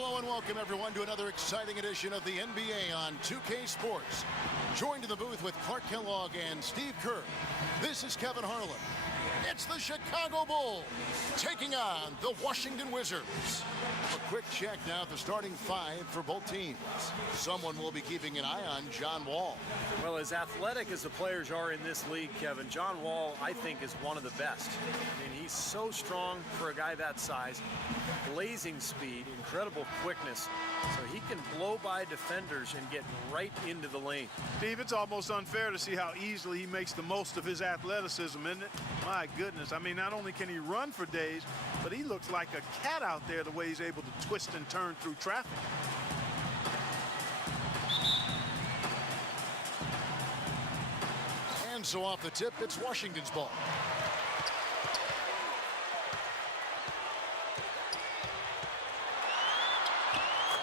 Hello and welcome everyone to another exciting edition of the NBA on 2K Sports. Joined in the booth with Clark Kellogg and Steve Kerr. This is Kevin Harlan. It's the Chicago Bulls taking on the Washington Wizards. A quick check now at the starting five for both teams. Someone will be keeping an eye on John Wall. Well, as athletic as the players are in this league, Kevin, John Wall, I think, is one of the best. I mean, he's so strong for a guy that size. Blazing speed, incredible quickness. So he can blow by defenders and get right into the lane. Steve, it's almost unfair to see how easily he makes the most of his athleticism, isn't it? My goodness. I mean, not only can he run for days, but he looks like a cat out there the way he's able to twist and turn through traffic. And so off the tip, it's Washington's ball.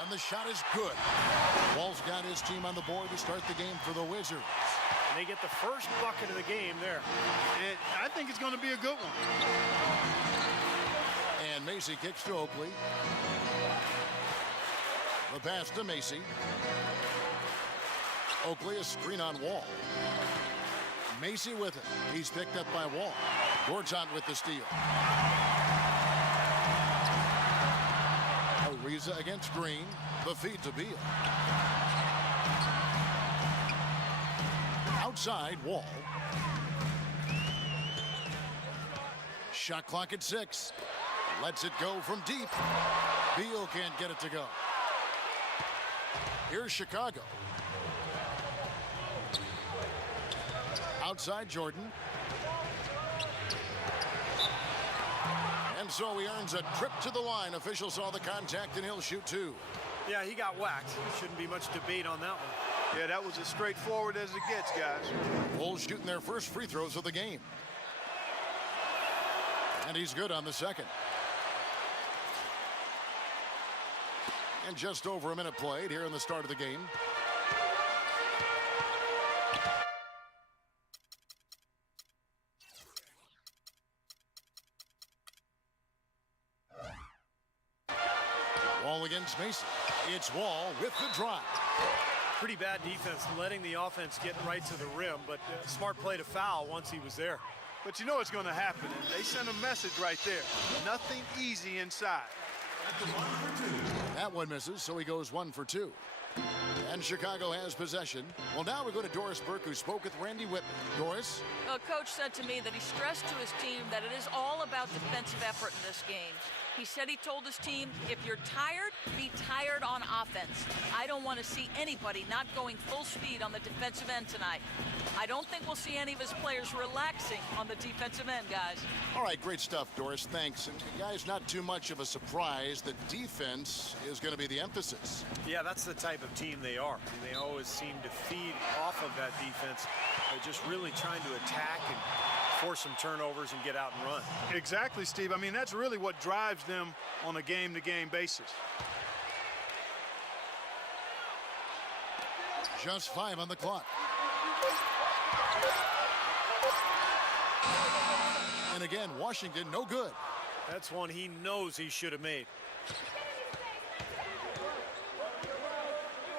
And the shot is good. Wall's got his team on the board to start the game for the Wizards. And they get the first bucket of the game there. And I think it's going to be a good one. And Macy kicks to Oakley. The pass to Macy. Oakley, a screen on Wall. Macy with it. He's picked up by Wall. Gortat with the steal. Ariza against Green. The feed to Beal. Outside, Wall. Shot clock at 6. Lets it go from deep. Beal can't get it to go. Here's Chicago. Outside Jordan. And so he earns a trip to the line. Official saw the contact and he'll shoot two. Yeah, he got whacked. Shouldn't be much debate on that one. Yeah, that was as straightforward as it gets, guys. Bulls shooting their first free throws of the game. And he's good on the second. And just over a minute played here in the start of the game. Wall against Mason. It's Wall with the drive. Pretty bad defense, letting the offense get right to the rim, but smart play to foul once he was there. But you know what's going to happen. They sent a message right there. Nothing easy inside. That one misses, so he goes 1 for 2. And Chicago has possession. Well, now we go to Doris Burke, who spoke with Randy Whitman. Doris? Well, Coach said to me that he stressed to his team that it is all about defensive effort in this game. He said he told his team, if you're tired, be tired on offense. I don't want to see anybody not going full speed on the defensive end tonight. I don't think we'll see any of his players relaxing on the defensive end, guys. All right, great stuff, Doris. Thanks. And guys, not too much of a surprise that defense is going to be the emphasis. Yeah, that's the type of team they are. They always seem to feed off of that defense by just really trying to attack and force some turnovers and get out and run. Exactly, Steve. I mean, that's really what drives them on a game-to-game basis. Just 5 on the clock. And again, Washington, no good. That's one he knows he should have made.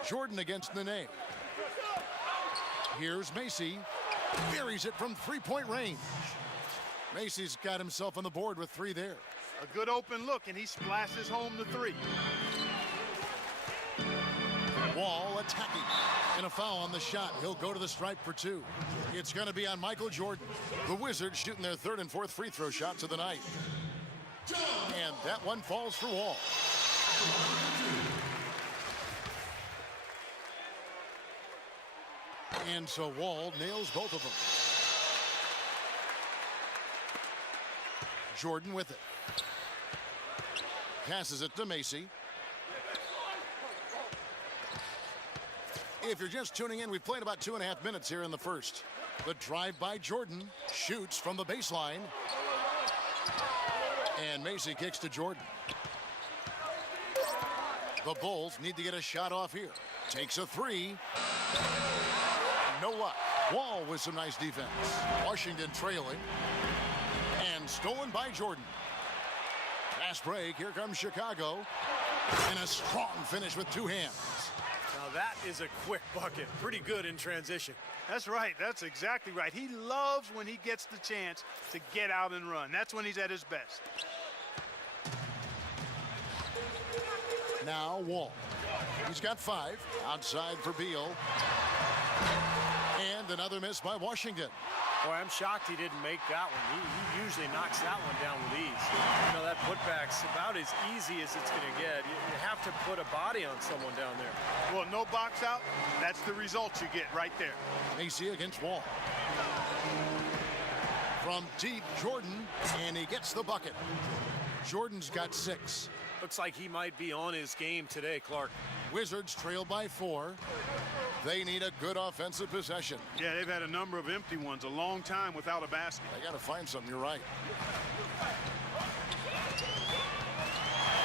Jordan against Nene. Here's Macy. Buries it from three-point range. Macy's got himself on the board with 3 there. A good open look, and he splashes home the 3. Wall attacking. And a foul on the shot. He'll go to the stripe for 2. It's going to be on Michael Jordan. The Wizards shooting their 3rd and 4th free throw shots of the night. And that one falls for Wall. And so Wall nails both of them. Jordan with it. Passes it to Macy. If you're just tuning in, we've played about 2.5 minutes here in the first. The drive by Jordan, shoots from the baseline. And Macy kicks to Jordan. The Bulls need to get a shot off here. Takes a 3. No luck. Wall with some nice defense. Washington trailing. And stolen by Jordan. Fast break. Here comes Chicago. And a strong finish with two hands. Now that is a quick bucket. Pretty good in transition. That's right. That's exactly right. He loves when he gets the chance to get out and run. That's when he's at his best. Now Wall. He's got 5. Outside for Beal. And another miss by Washington. Boy, I'm shocked he didn't make that one. He usually knocks that one down with ease. You know, that putback's about as easy as it's going to get. You have to put a body on someone down there. Well, no box out. That's the result you get right there. Macy against Wall. From deep, Jordan, and he gets the bucket. Jordan's got 6. Looks like he might be on his game today, Clark. Wizards trail by 4. They need a good offensive possession. Yeah, they've had a number of empty ones, a long time without a basket. They got to find something, you're right.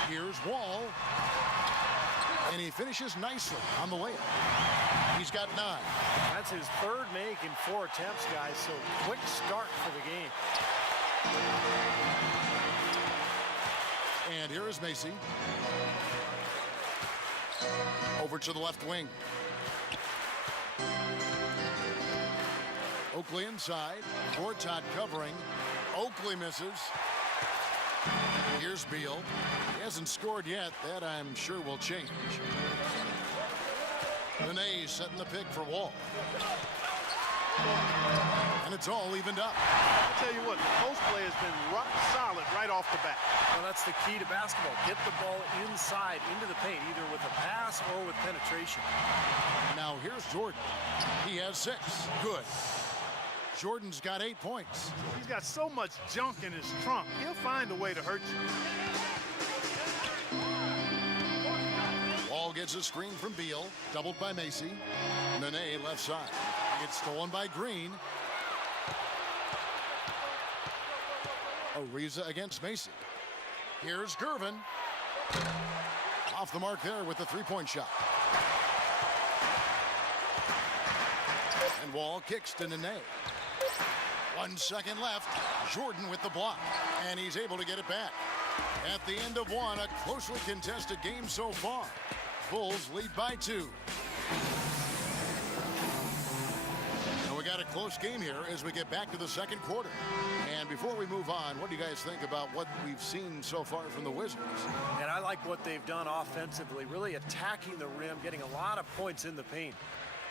Here's Wall. And he finishes nicely on the layup. He's got 9. That's his 3rd make in 4 attempts, guys, so quick start for the game. And here is Macy. Over to the left wing. Oakley inside. Gortat covering. Oakley misses. Here's Beal. He hasn't scored yet. That, I'm sure, will change. Nene setting the pick for Wall. And it's all evened up. I'll tell you what, the post play has been rock solid right off the bat. Well, that's the key to basketball. Get the ball inside, into the paint, either with a pass or with penetration. Now here's Jordan. He has 6. Good. Jordan's got 8 points. He's got so much junk in his trunk. He'll find a way to hurt you. Wall gets a screen from Beal, doubled by Macy. Nene left side. It's stolen by Green. Ariza against Macy. Here's Gervin. Off the mark there with the 3-point shot. And Wall kicks to Nene. 1 second left. Jordan with the block. And he's able to get it back. At the end of 1, a closely contested game so far. Bulls lead by 2. And we got a close game here as we get back to the second quarter. And before we move on, what do you guys think about what we've seen so far from the Wizards? And I like what they've done offensively, really attacking the rim, getting a lot of points in the paint.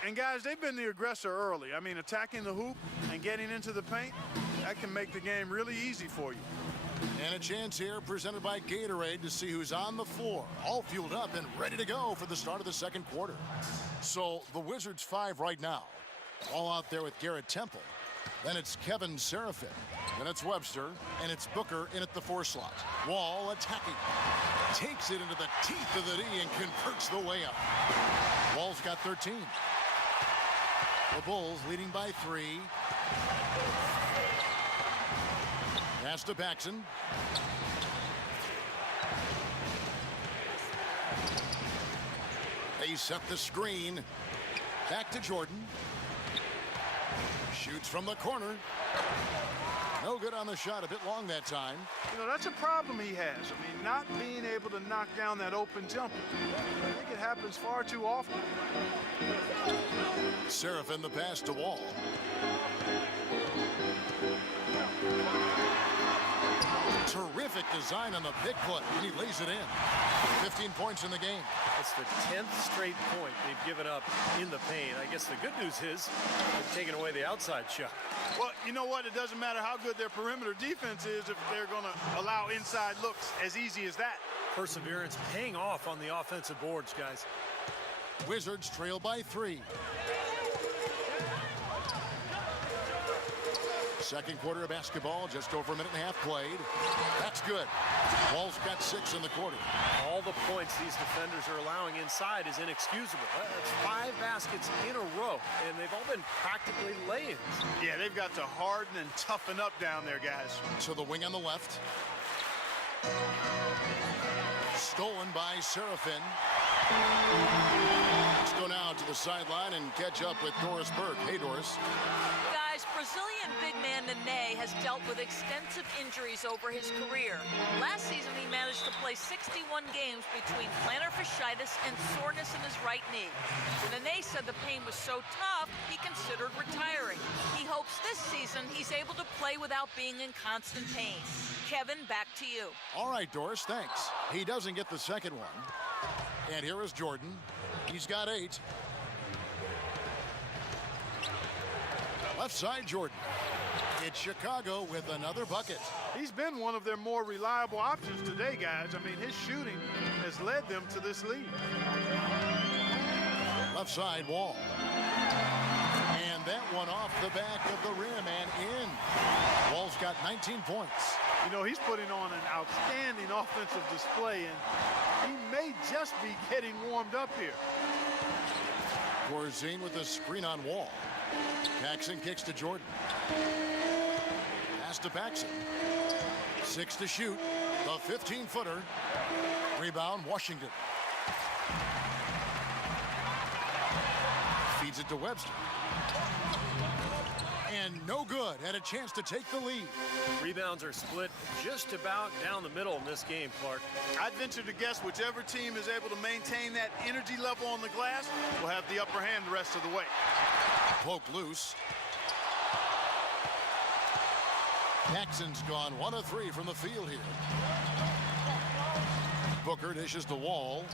And guys, they've been the aggressor early. I mean, attacking the hoop and getting into the paint, that can make the game really easy for you. And a chance here presented by Gatorade to see who's on the floor, all fueled up and ready to go for the start of the second quarter. So the Wizards 5 right now, all out there with Garrett Temple. Then it's Kevin Seraphin. Then it's Webster, and it's Booker in at the 4 slot. Wall attacking. Takes it into the teeth of the D and converts the way up. Wall's got 13. The Bulls leading by 3. Pass to Paxson. They set the screen. Back to Jordan. Shoots from the corner. No good on the shot, a bit long that time. You know, that's a problem he has. I mean, not being able to knock down that open jumper. I think it happens far too often. Seraphin the pass to Wall. Terrific design on the pick foot, and he lays it in. 15 points in the game. That's the 10th straight point they've given up in the paint. I guess the good news is they've taken away the outside shot. Well, you know what? It doesn't matter how good their perimeter defense is if they're going to allow inside looks as easy as that. Perseverance paying off on the offensive boards, guys. Wizards trail by 3. Second quarter of basketball, just over a minute and a half played. That's good. Wall's got 6 in the quarter. All the points these defenders are allowing inside is inexcusable. That's 5 baskets in a row, and they've all been practically lay-ins. Yeah, they've got to harden and toughen up down there, guys. To the wing on the left. Stolen by Seraphin. Let's go now to the sideline and catch up with Doris Burke. Hey, Doris. Guys, Guys, Brazilian big man Nene has dealt with extensive injuries over his career. Last season, he managed to play 61 games between plantar fasciitis and soreness in his right knee. Nene said the pain was so tough, he considered retiring. He hopes this season he's able to play without being in constant pain. Kevin, back to you. All right, Doris, thanks. He doesn't get the second one. And here is Jordan. He's got 8. Left side, Jordan. It's Chicago with another bucket. He's been one of their more reliable options today, guys. I mean, his shooting has led them to this lead. Left side, Wall. And that one off the back of the rim and in. Wall's got 19 points. You know, he's putting on an outstanding offensive display, and he may just be getting warmed up here. Corzine with a screen on Wall. Paxson kicks to Jordan. Pass to Paxson. 6 to shoot. The 15-footer. Rebound, Washington. Feeds it to Webster. And no good. Had a chance to take the lead. Rebounds are split just about down the middle in this game, Clark. I'd venture to guess whichever team is able to maintain that energy level on the glass will have the upper hand the rest of the way. Poke loose. Paxson's gone 1 of 3 from the field here. Booker dishes the Wall.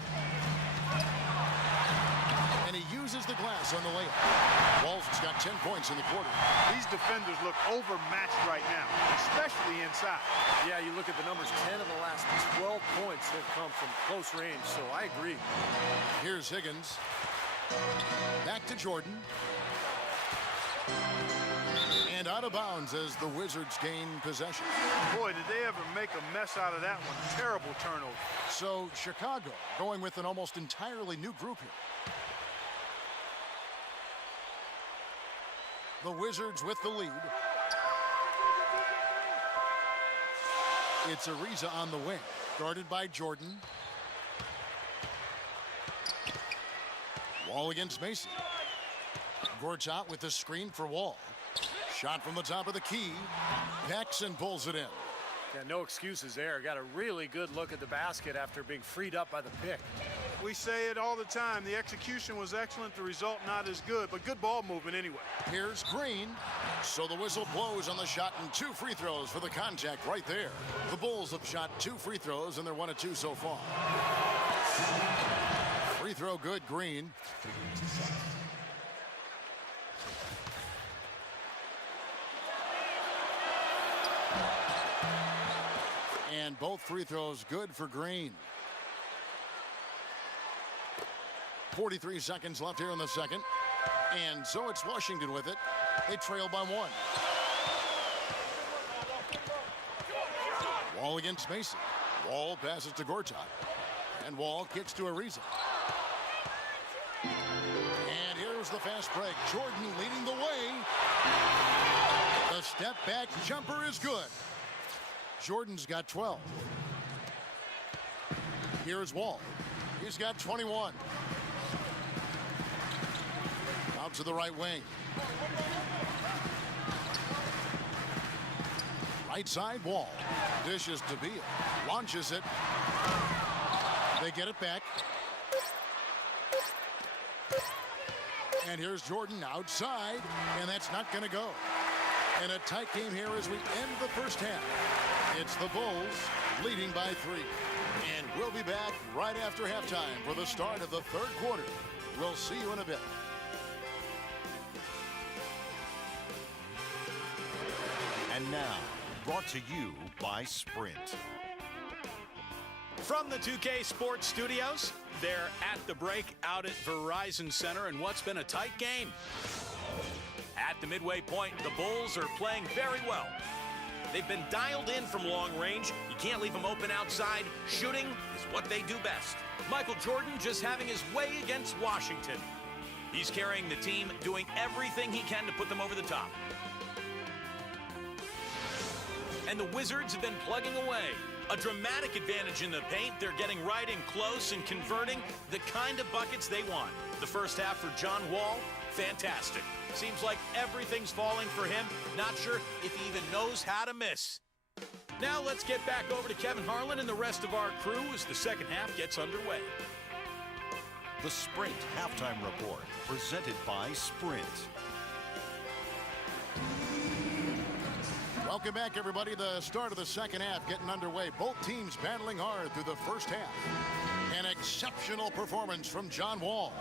And he uses the glass on the layup. Wall's got 10 points in the quarter. These defenders look overmatched right now, especially inside. Yeah, you look at the numbers, 10 of the last 12 points have come from close range, so I agree. Here's Higgins. Back to Jordan. And out of bounds as the Wizards gain possession. Boy, did they ever make a mess out of that one. Terrible turnover. So Chicago going with an almost entirely new group here. The Wizards with the lead. It's Ariza on the wing. Guarded by Jordan. Wall against Mason. Gortat with the screen for Wall. Shot from the top of the key. Paxson pulls it in. Yeah, no excuses there. Got a really good look at the basket after being freed up by the pick. We say it all the time. The execution was excellent. The result not as good, but good ball movement anyway. Here's Green. So the whistle blows on the shot and 2 free throws for the contact right there. The Bulls have shot 2 free throws and they're 1 of 2 so far. Free throw good, Green. And both free throws good for Green. 43 seconds left here in the second. And so it's Washington with it. They trail by 1. Wall against Mason. Wall passes to Gortat. And Wall kicks to Ariza. And here's the fast break. Jordan leading the way. The step back jumper is good. Jordan's got 12. Here's Wall. He's got 21. Out to the right wing. Right side, Wall. Dishes to Beal. Launches it. They get it back. And here's Jordan outside. And that's not going to go. And a tight game here as we end the first half. It's the Bulls leading by 3. And we'll be back right after halftime for the start of the third quarter. We'll see you in a bit. And now, brought to you by Sprint. From the 2K Sports Studios, they're at the break out at Verizon Center in what's been a tight game. At the midway point, the Bulls are playing very well. They've been dialed in from long range. You can't leave them open outside. Shooting is what they do best. Michael Jordan just having his way against Washington. He's carrying the team, doing everything he can to put them over the top. And the Wizards have been plugging away. A dramatic advantage in the paint. They're getting right in close and converting the kind of buckets they want. The first half for John Wall, fantastic. Seems like everything's falling for him. Not sure if he even knows how to miss. Now let's get back over to Kevin Harlan and the rest of our crew as the second half gets underway. The Sprint Halftime Report, presented by Sprint. Welcome back, everybody. The start of the second half getting underway. Both teams battling hard through the first half. An exceptional performance from John Wall.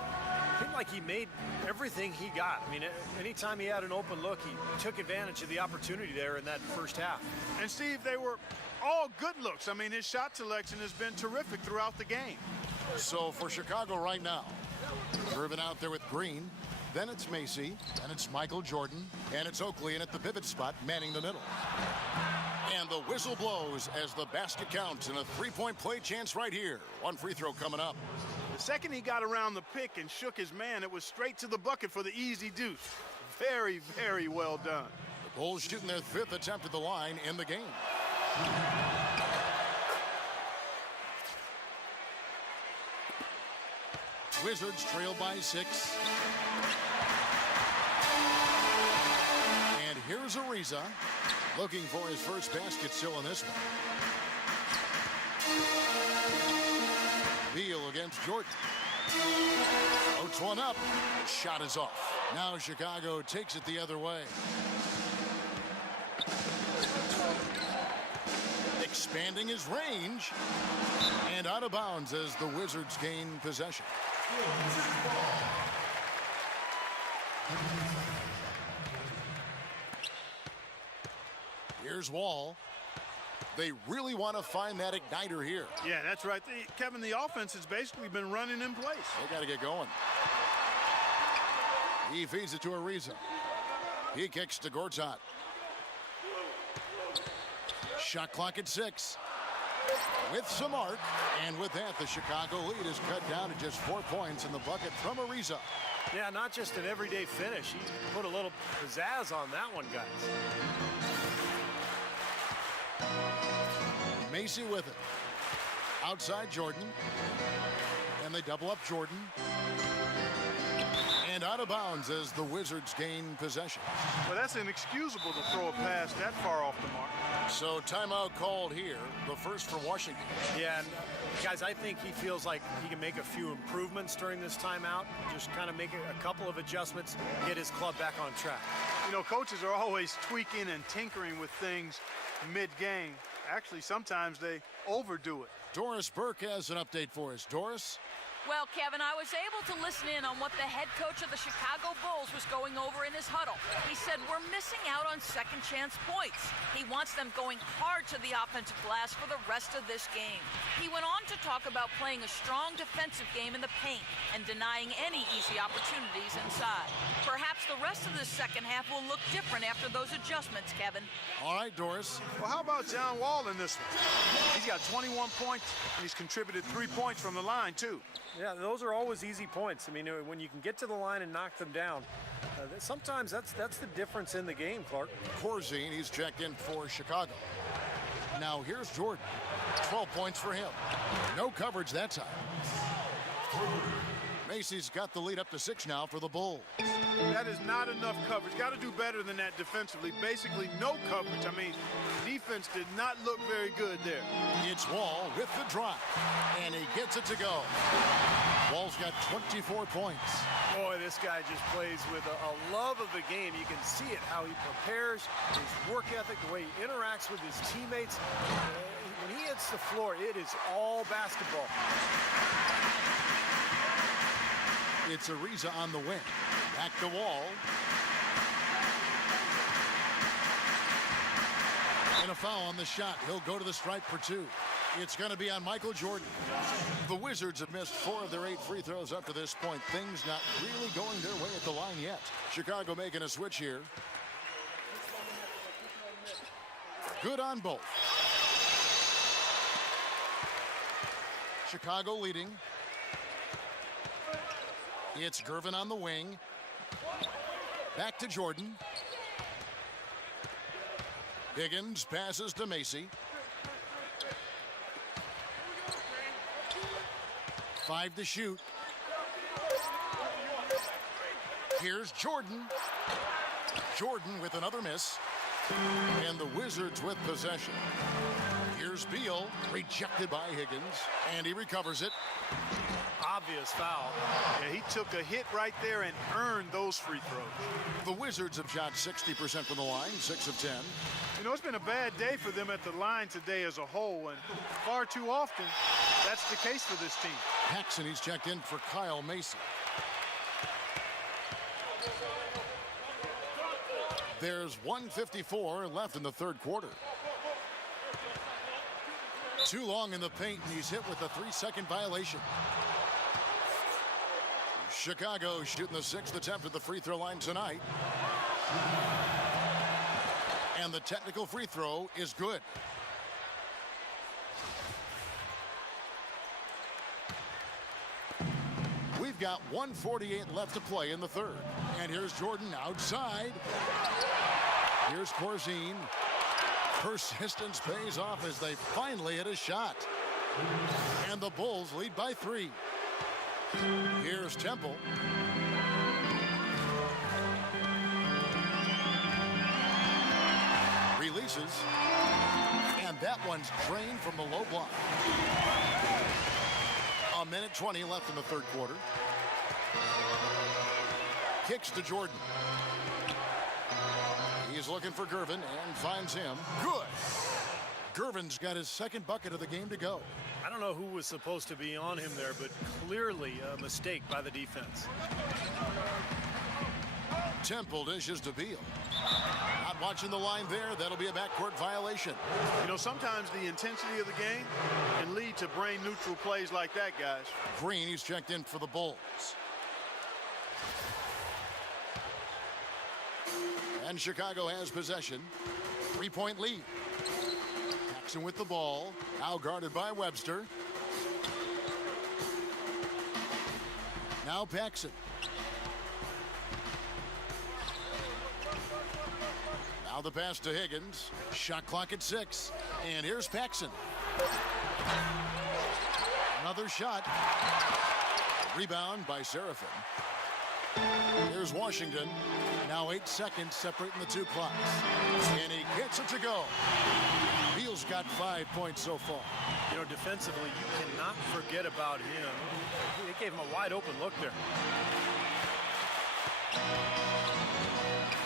Seemed like he made everything he got. I mean, anytime he had an open look, he took advantage of the opportunity there in that first half. And Steve, they were all good looks. I mean, his shot selection has been terrific throughout the game. So for Chicago right now, Irvin out there with Green. Then it's Macy, and it's Michael Jordan, and it's Oakley in at the pivot spot, manning the middle. And the whistle blows as the basket counts in a three-point play chance right here. One free throw coming up. The second he got around the pick and shook his man, it was straight to the bucket for the easy deuce. Very, very well done. The Bulls shooting their fifth attempt at the line in the game. Wizards trail by 6. And here's Ariza looking for his first basket still in this one. Beal against Jordan. Floats one up. Shot is off. Now Chicago takes it the other way. Expanding his range. And out of bounds as the Wizards gain possession. Here's Wall. They really want to find that igniter here. Yeah, that's right. Kevin, the offense has basically been running in place. They got to get going. He feeds it to Ariza. He kicks to Gortat. Shot clock at 6. With some arc, and with that, the Chicago lead is cut down to just 4 points in the bucket from Ariza. Yeah, not just an everyday finish. He put a little pizzazz on that one, guys. Macy with it. Outside Jordan. And they double up Jordan. And out of bounds as the Wizards gain possession. Well, that's inexcusable to throw a pass that far off the mark. So timeout called here, the first for Washington. Yeah, and guys, I think he feels like he can make a few improvements during this timeout. Just kind of make a couple of adjustments, get his club back on track. You know, coaches are always tweaking and tinkering with things mid-game. Actually, sometimes they overdo it. Doris Burke has an update for us. Doris? Well, Kevin, I was able to listen in on what the head coach of the Chicago Bulls was going over in his huddle. He said, we're missing out on second chance points. He wants them going hard to the offensive glass for the rest of this game. He went on to talk about playing a strong defensive game in the paint and denying any easy opportunities inside. Perhaps the rest of the second half will look different after those adjustments, Kevin. All right, Doris. Well, how about John Wall in this one? He's got 21 points, and he's contributed 3 points from the line, too. Yeah, those are always easy points. I mean, when you can get to the line and knock them down, sometimes that's the difference in the game, Clark. Corzine, he's checked in for Chicago. Now here's Jordan. 12 points for him. No coverage that time. Macy's got the lead up to 6 now for the Bulls. That is not enough coverage. Got to do better than that defensively. Basically, no coverage. I mean, defense did not look very good there. It's Wall with the drive, and he gets it to go. Wall's got 24 points. Boy, this guy just plays with a love of the game. You can see it, how he prepares, his work ethic, the way he interacts with his teammates. When he hits the floor, it is all basketball. It's Ariza on the wing. Back to Wall. And a foul on the shot. He'll go to the stripe for 2. It's going to be on Michael Jordan. The Wizards have missed 4 of their 8 free throws up to this point. Things not really going their way at the line yet. Chicago making a switch here. Good on both. Chicago leading. It's Gervin on the wing. Back to Jordan. Higgins passes to Macy. 5 to shoot. Here's Jordan. Jordan with another miss. And the Wizards with possession. Here's Beal, rejected by Higgins, and he recovers it. Obvious foul. Yeah, he took a hit right there and earned those free throws. The Wizards have shot 60% from the line, 6 of 10. You know, it's been a bad day for them at the line today as a whole, and far too often, that's the case for this team. Paxson, he's checked in for Kyle Macy. There's 1:54 left in the third quarter. Too long in the paint, and he's hit with a 3-second violation. Chicago shooting the 6th attempt at the free throw line tonight. And the technical free throw is good. We've got 1:48 left to play in the third. And here's Jordan outside. Here's Corzine. Persistence pays off as they finally hit a shot. And the Bulls lead by 3. Here's Temple. Releases. And that one's drained from the low block. 1:20 left in the third quarter. Kicks to Jordan. He's looking for Gervin and finds him. Good. Gervin's got his second bucket of the game to go. I don't know who was supposed to be on him there, but clearly a mistake by the defense. Temple dishes to Beal. Not watching the line there. That'll be a backcourt violation. You know, sometimes the intensity of the game can lead to brain-neutral plays like that, guys. Green, he's checked in for the Bulls. And Chicago has possession. 3-point lead. Paxson with the ball. Now guarded by Webster. Now Paxson. Now the pass to Higgins. Shot clock at 6. And here's Paxson. Another shot. Rebound by Seraphin. Here's Washington. Now 8 seconds separating the two clocks. And he gets it to go. Beal's got 5 points so far. You know, defensively, you cannot forget about him. They gave him a wide open look there.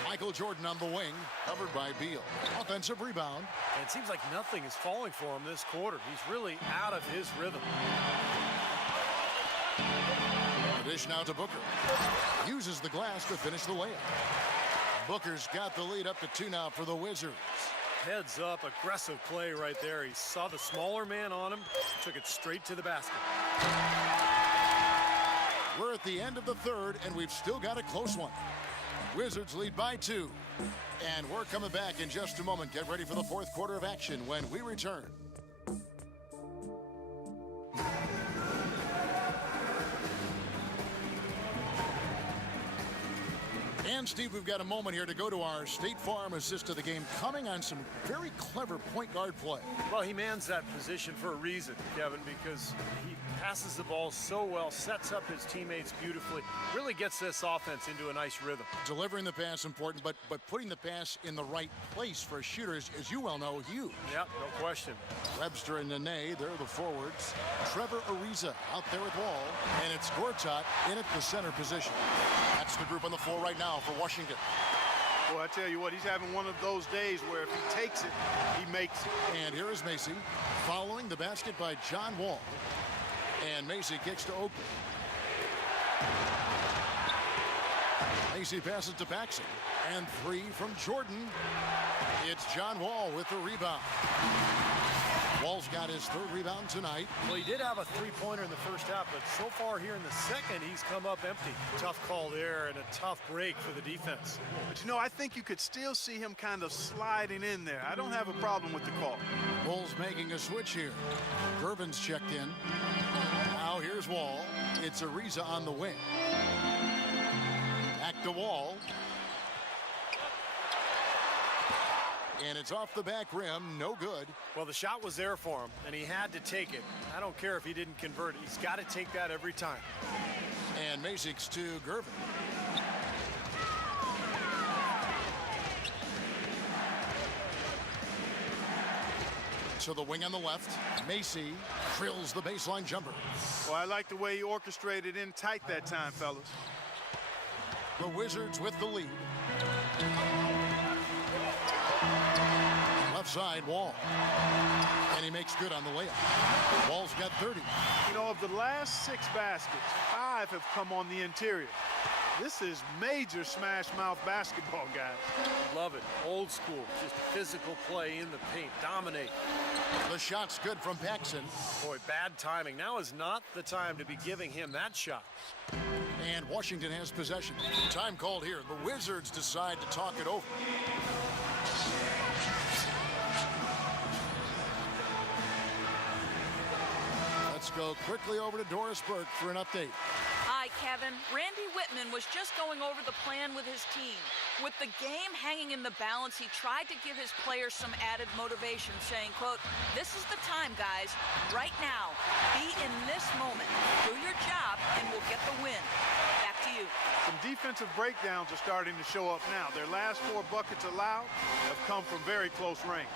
Michael Jordan on the wing, covered by Beal. Offensive rebound. And it seems like nothing is falling for him this quarter. He's really out of his rhythm. Dish now to Booker. Uses the glass to finish the layup. Booker's got the lead up to 2 now for the Wizards. Heads up, aggressive play right there. He saw the smaller man on him, took it straight to the basket. We're at the end of the third, and we've still got a close one. Wizards lead by 2. And we're coming back in just a moment. Get ready for the fourth quarter of action when we return. And Steve, we've got a moment here to go to our State Farm assist to the game, coming on some very clever point guard play. Well, he mans that position for a reason, Kevin, because he passes the ball so well, sets up his teammates beautifully, really gets this offense into a nice rhythm. Delivering the pass important, but putting the pass in the right place for a shooter is, as you well know, huge. Yep, no question. Webster and Nene, they're the forwards. Trevor Ariza out there with Wall, and it's Gortat in at the center position. That's the group on the floor right now for Washington. Well, I tell you what, he's having one of those days where if he takes it, he makes it. And here is Macy, following the basket by John Wall. And Macy kicks to Oakley. Macy passes to Paxson. And 3 from Jordan. It's John Wall with the rebound. Wall's got his 3rd rebound tonight. Well, he did have a three-pointer in the first half, but so far here in the second, he's come up empty. Tough call there and a tough break for the defense. But, you know, I think you could still see him kind of sliding in there. I don't have a problem with the call. Bulls making a switch here. Gervin's checked in. Now here's Wall. It's Ariza on the wing. Back to Wall. And it's off the back rim, no good. Well, the shot was there for him, and he had to take it. I don't care if he didn't convert it. He's got to take that every time. And Macy's to Gervin. to the wing on the left. Macy drills the baseline jumper. Well, I like the way he orchestrated in tight that time, fellas. The Wizards with the lead. Left side, Wall. And he makes good on the layup. Wall's got 30. You know, of the last 6 baskets, 5 have come on the interior. This is major smash mouth basketball, guys. Love it. Old school. Just physical play in the paint. Dominate. The shot's good from Paxson. Boy, bad timing. Now is not the time to be giving him that shot. And Washington has possession. Time called here. The Wizards decide to talk it over. Let's go quickly over to Doris Burke for an update. Hi, Kevin. Randy Whitman was just going over the plan with his team. With the game hanging in the balance, he tried to give his players some added motivation, saying, quote, "This is the time, guys. Right now. Be in this moment. Do your job, and we'll get the win." Back to you. Some defensive breakdowns are starting to show up now. Their last 4 buckets allowed have come from very close range.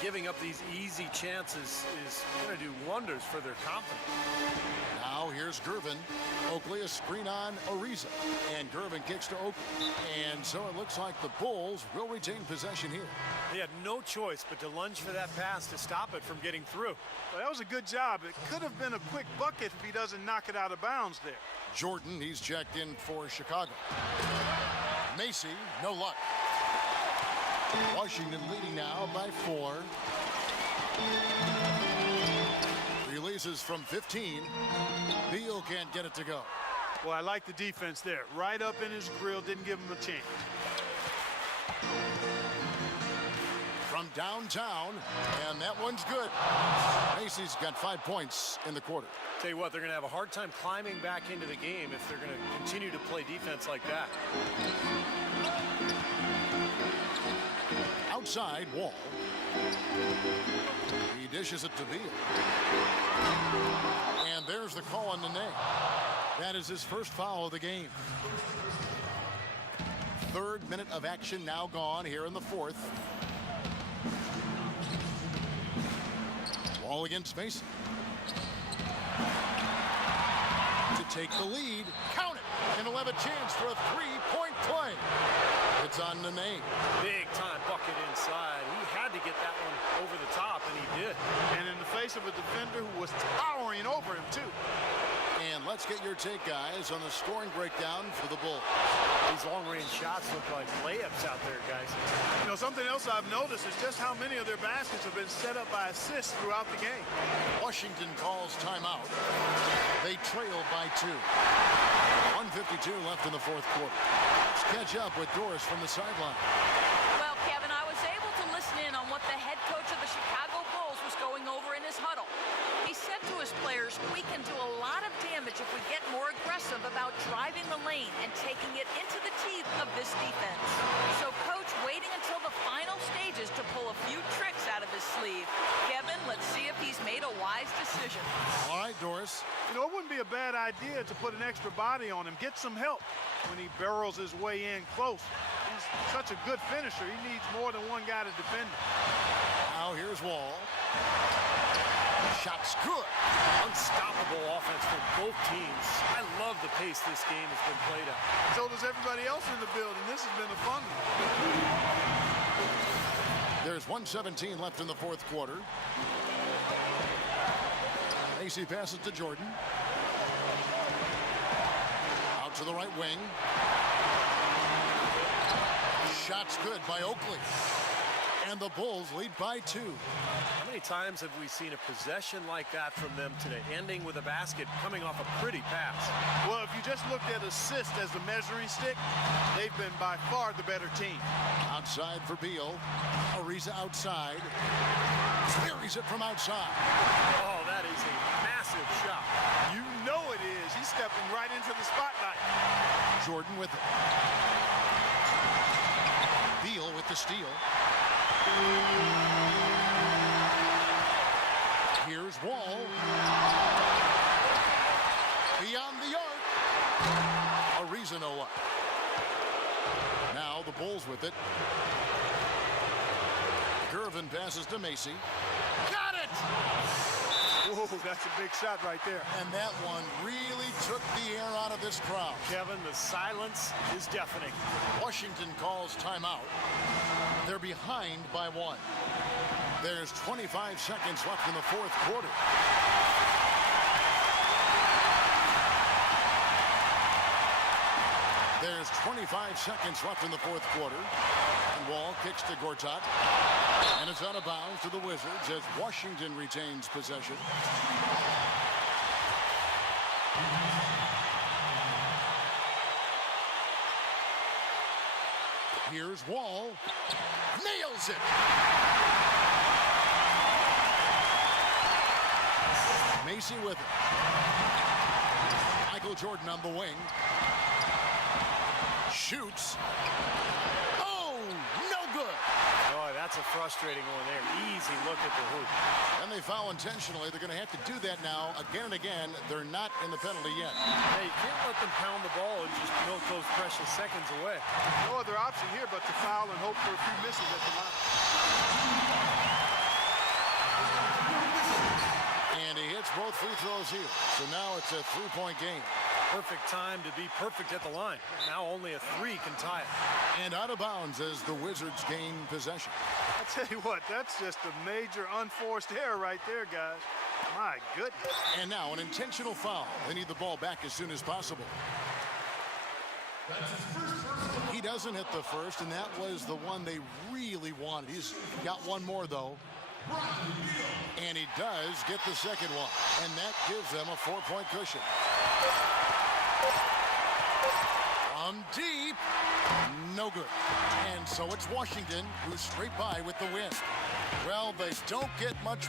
Giving up these easy chances is going to do wonders for their confidence. Now here's Gervin. Oakley a screen on Ariza. And Gervin kicks to Oakley. And so it looks like the Bulls will retain possession here. They had no choice but to lunge for that pass to stop it from getting through. Well, that was a good job. It could have been a quick bucket if he doesn't knock it out of bounds there. Jordan, he's checked in for Chicago. Macy, no luck. Washington leading now by 4. Releases from 15. Beal can't get it to go. Well, I like the defense there. Right up in his grill, didn't give him a chance. From downtown, and that one's good. Macy's got 5 points in the quarter. Tell you what, they're going to have a hard time climbing back into the game if they're going to continue to play defense like that. Outside, Wall. He dishes it to Beal. And there's the call on Nene. That is his first foul of the game. 3rd minute of action now gone here in the 4th. Wall against Mason. To take the lead. Count it. And he'll have a chance for a 3-point play. It's on Nene. Big time bucket inside. He had to get that one over the top, and he did. And in the face of a defender who was towering over him, too. And let's get your take, guys, on the scoring breakdown for the Bulls. These long-range shots look like layups out there, guys. You know, something else I've noticed is just how many of their baskets have been set up by assists throughout the game. Washington calls timeout. They trail by 2. 1:52 left in the 4th quarter. Let's catch up with Doris from the sideline. Well, Kevin, I was able to listen in on what the head coach of the Chicago Bulls was going over in his huddle. He said to his players, "We can do a lot of damage if we get more aggressive about driving the lane and taking it into the teeth of this defense." So coach waiting until the final stages to pull a few tricks out of his sleeve. Kevin, let's see if he's made a wise decision. All right, Doris. You know, it wouldn't be a bad idea to put an extra body on him, get some help when he barrels his way in close. He's such a good finisher. He needs more than one guy to defend him. Now here's Wall. Shot's good. Unstoppable offense from both teams. I love the pace this game has been played at. So does everybody else in the building. This has been a fun one. There's 1:17 left in the 4th quarter. Macy passes to Jordan. Out to the right wing. Shot's good by Oakley. And the Bulls lead by 2. How many times have we seen a possession like that from them today, ending with a basket coming off a pretty pass? Well, if you just looked at assist as the measuring stick, they've been by far the better team. Outside for Beal. Ariza outside. Carries it from outside. Oh, that is a massive shot. You know it is. He's stepping right into the spotlight. Jordan with it. Beal with the steal. Here's Wall. Beyond the arc. Ariza no luck. Now the Bulls with it. Gervin passes to Macy. Got it! Whoa, that's a big shot right there. And that one really took the air out of this crowd. Kevin, the silence is deafening. Washington calls timeout. They're behind by 1. There's 25 seconds left in the fourth quarter. There's 25 seconds left in the fourth quarter. And Wall kicks to Gortat. And it's out of bounds to the Wizards as Washington retains possession. Here's Wall. Nails it! Macy with it. Michael Jordan on the wing. Shoots. Oh, no good. Oh, that's a frustrating one there. Easy look at the hoop. And they foul intentionally. They're going to have to do that now again and again. They're not in the penalty yet. Hey, you can't let them pound the ball and just milk those precious seconds away. No other option here but to foul and hope for a few misses at the line. And he hits both free throws here. So now it's a 3-point game. Perfect time to be perfect at the line. Now only a 3 can tie it. And out of bounds as the Wizards gain possession. I tell you what, that's just a major unforced error right there, guys. My goodness. And now an intentional foul. They need the ball back as soon as possible. He doesn't hit the first, and that was the one they really wanted. He's got one more, though. And he does get the second one. And that gives them a 4-point cushion. From deep, no good. And so it's Washington who's straight by with the win. Well, they don't get much